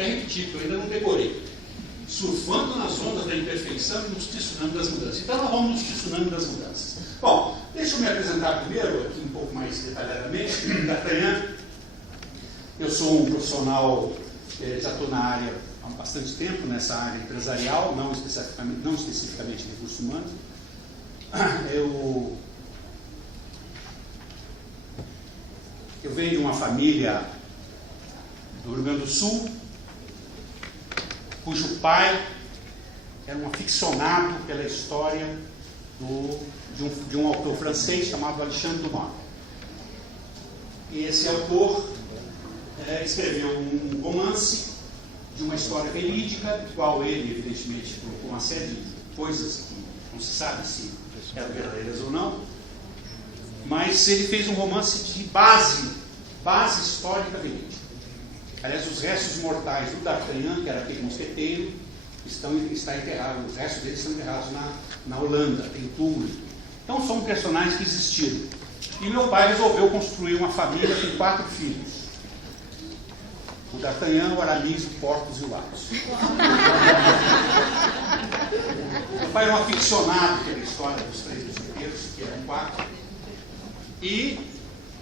até repetir, porque eu ainda não decorei. Surfando nas ondas da imperfeição e nos tsunamis das mudanças. Então nós vamos nos tsunamis das mudanças. Bom, deixa eu me apresentar primeiro, aqui um pouco mais detalhadamente. D'Artagnan, eu sou um profissional, já estou na área há bastante tempo, nessa área empresarial, não especificamente de recursos humanos. Eu venho de uma família do Rio Grande do Sul, cujo pai era um aficionado pela história de um autor francês chamado Alexandre Dumas. E esse autor escreveu um romance de uma história verídica, do qual ele, evidentemente, colocou uma série de coisas que não se sabe se eram verdadeiras ou não, mas ele fez um romance de base histórica verídica. Aliás, os restos mortais do D'Artagnan, que era aquele mosqueteiro, está enterrado, os restos deles estão enterrados na Holanda, tem túmulo. Então são personagens que existiram. E meu pai resolveu construir uma família com 4 filhos. O D'Artagnan, o Aramis, o Porthos e o Athos. Meu pai era um aficionado pela história dos 3 mosqueteiros, que eram 4.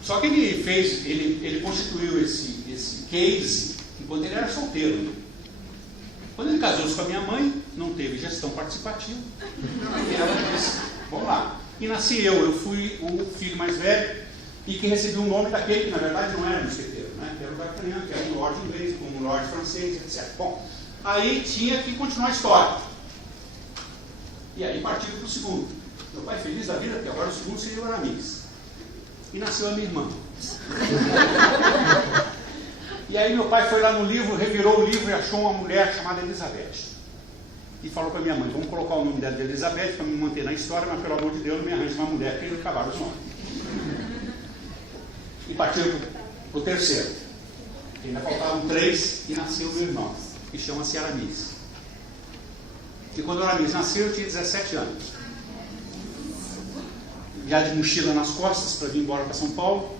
Só que ele constituiu esse case enquanto ele era solteiro. Quando ele casou-se com a minha mãe, não teve gestão participativa. E ela disse, vamos lá. E nasci eu fui o filho mais velho e que recebeu o nome daquele que na verdade não era mosqueteiro, né? Que era o D'Artagnan, que era um lord inglês, um lord francês, etc. Bom, aí tinha que continuar a história. E aí partiram para o segundo. Meu pai feliz da vida, porque agora o segundo seria o Aramis. E nasceu a minha irmã. E aí meu pai foi lá no livro, revirou o livro e achou uma mulher chamada Elizabeth. E falou para minha mãe, vamos colocar o nome dela de Elizabeth para me manter na história, mas pelo amor de Deus não me arranje uma mulher, porque eles acabaram os nomes. E partiram para o terceiro. Ainda faltavam 3 e nasceu o meu irmão, que chama-se Aramis. E quando o Aramis nasceu, eu tinha 17 anos. Já de mochila nas costas para vir embora para São Paulo,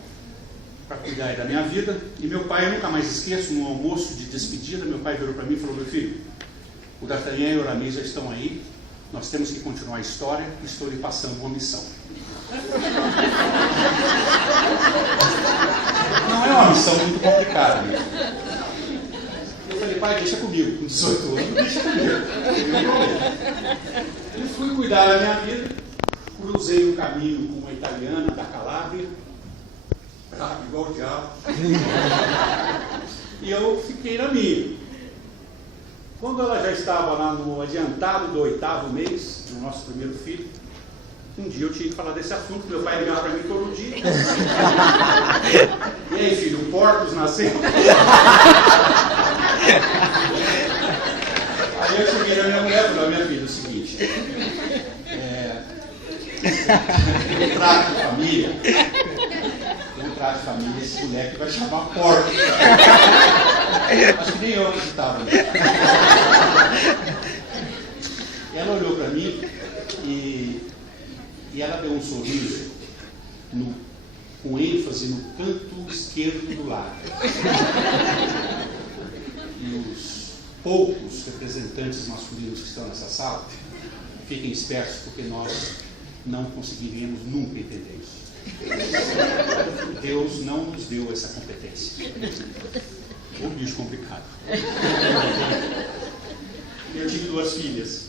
para cuidar da minha vida. E meu pai, eu nunca mais esqueço, no almoço de despedida, meu pai virou para mim e falou, meu filho, o D'Artagnan e o Aramis já estão aí, nós temos que continuar a história, estou lhe passando uma missão. Não é uma missão muito complicada, né? Eu falei, pai, deixa comigo, com 18 anos, deixa comigo. Eu fui cuidar da minha vida, cruzei o caminho com uma italiana da Calábria, igual o diabo, e eu fiquei na minha. Quando ela já estava lá no adiantado do 8º mês, no nosso primeiro filho, um dia eu tinha que falar desse assunto, meu pai ligava para mim todo dia. E aí, filho, o Porthos nasceu? Aí eu cheguei na minha mulher e falei, minha filha, é o seguinte, eu trato de família, esse moleque vai chamar Porthos. Acho que nem eu acreditava. Ela olhou para mim e ela deu um sorriso com ênfase no canto esquerdo do lábio. E os poucos representantes masculinos que estão nessa sala, fiquem espertos, porque nós não conseguiríamos nunca entender isso. Deus não nos deu essa competência. Um bicho complicado. Eu tive 2 filhas.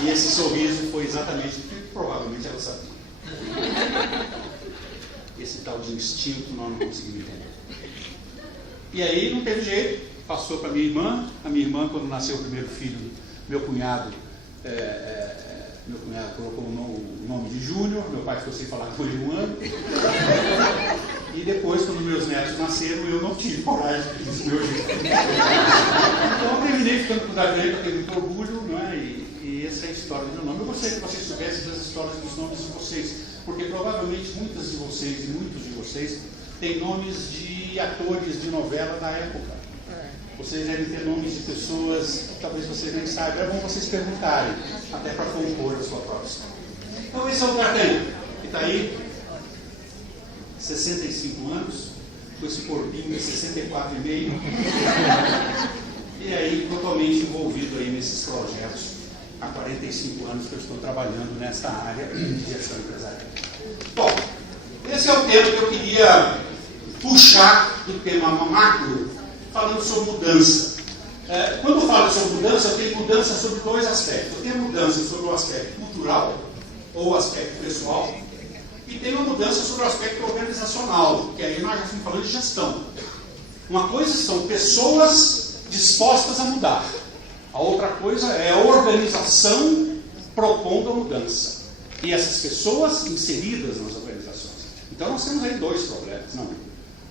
E esse sorriso foi exatamente o que provavelmente ela sabia. Esse tal de instinto nós não conseguimos entender. E aí não teve jeito, passou para minha irmã. A minha irmã, quando nasceu o primeiro filho, meu cunhado colocou o nome de Júnior, meu pai ficou sem falar com ele 1 ano. E depois, quando meus netos nasceram, eu não tive coragem desse meu jeito. Então eu terminei ficando com o D'Artagnan, para ter muito orgulho, não é? E essa é a história do meu nome. Eu gostaria que vocês soubessem das histórias dos nomes de vocês, porque provavelmente muitas de vocês e muitos de vocês têm nomes de atores de novela da época. Vocês devem ter nomes de pessoas que talvez vocês nem saibam. É bom vocês perguntarem, até para compor a sua própria história. Então esse é o D'Artagnan, que está aí, 65 anos, com esse corpinho de 64,5. E aí, totalmente envolvido aí nesses projetos. Há 45 anos que eu estou trabalhando nesta área de gestão empresarial. Bom, esse é o tema que eu queria puxar do tema macro, falando sobre mudança. Quando eu falo sobre mudança, eu tenho mudança sobre dois aspectos. Eu tenho mudança sobre o aspecto cultural, ou o aspecto pessoal, e tenho uma mudança sobre o aspecto organizacional, que aí nós já estamos falando de gestão. Uma coisa são pessoas dispostas a mudar. A outra coisa é a organização propondo a mudança. E essas pessoas inseridas nas organizações. Então nós temos aí dois problemas. Não,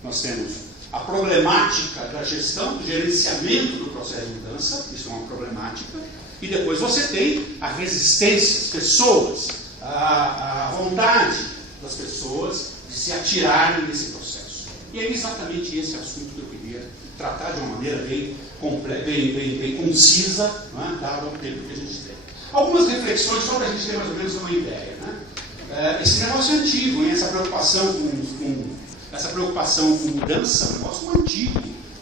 nós temos a problemática da gestão, do gerenciamento do processo de mudança, isso é uma problemática, e depois você tem a resistência, as pessoas, a vontade das pessoas de se atirarem nesse processo. E é exatamente esse assunto que eu queria tratar de uma maneira bem concisa, não é? Dado o tempo que a gente tem. Algumas reflexões só para a gente ter mais ou menos uma ideia. Né? Esse negócio é antigo, hein? Essa preocupação com mudança é um negócio antigo.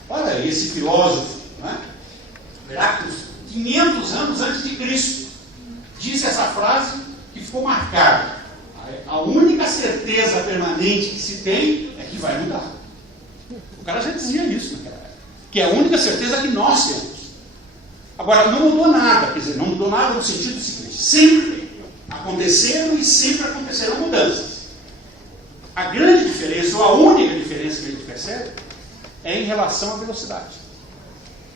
Olha, esse filósofo, né? Heráclito, 500 anos antes de Cristo, disse essa frase que ficou marcada. A única certeza permanente que se tem é que vai mudar. O cara já dizia isso naquela época. Que é a única certeza que nós temos. Agora, não mudou nada. Quer dizer, não mudou nada no sentido seguinte. Sempre aconteceram e sempre acontecerão mudanças. A grande diferença, ou a única diferença que a gente percebe, é em relação à velocidade.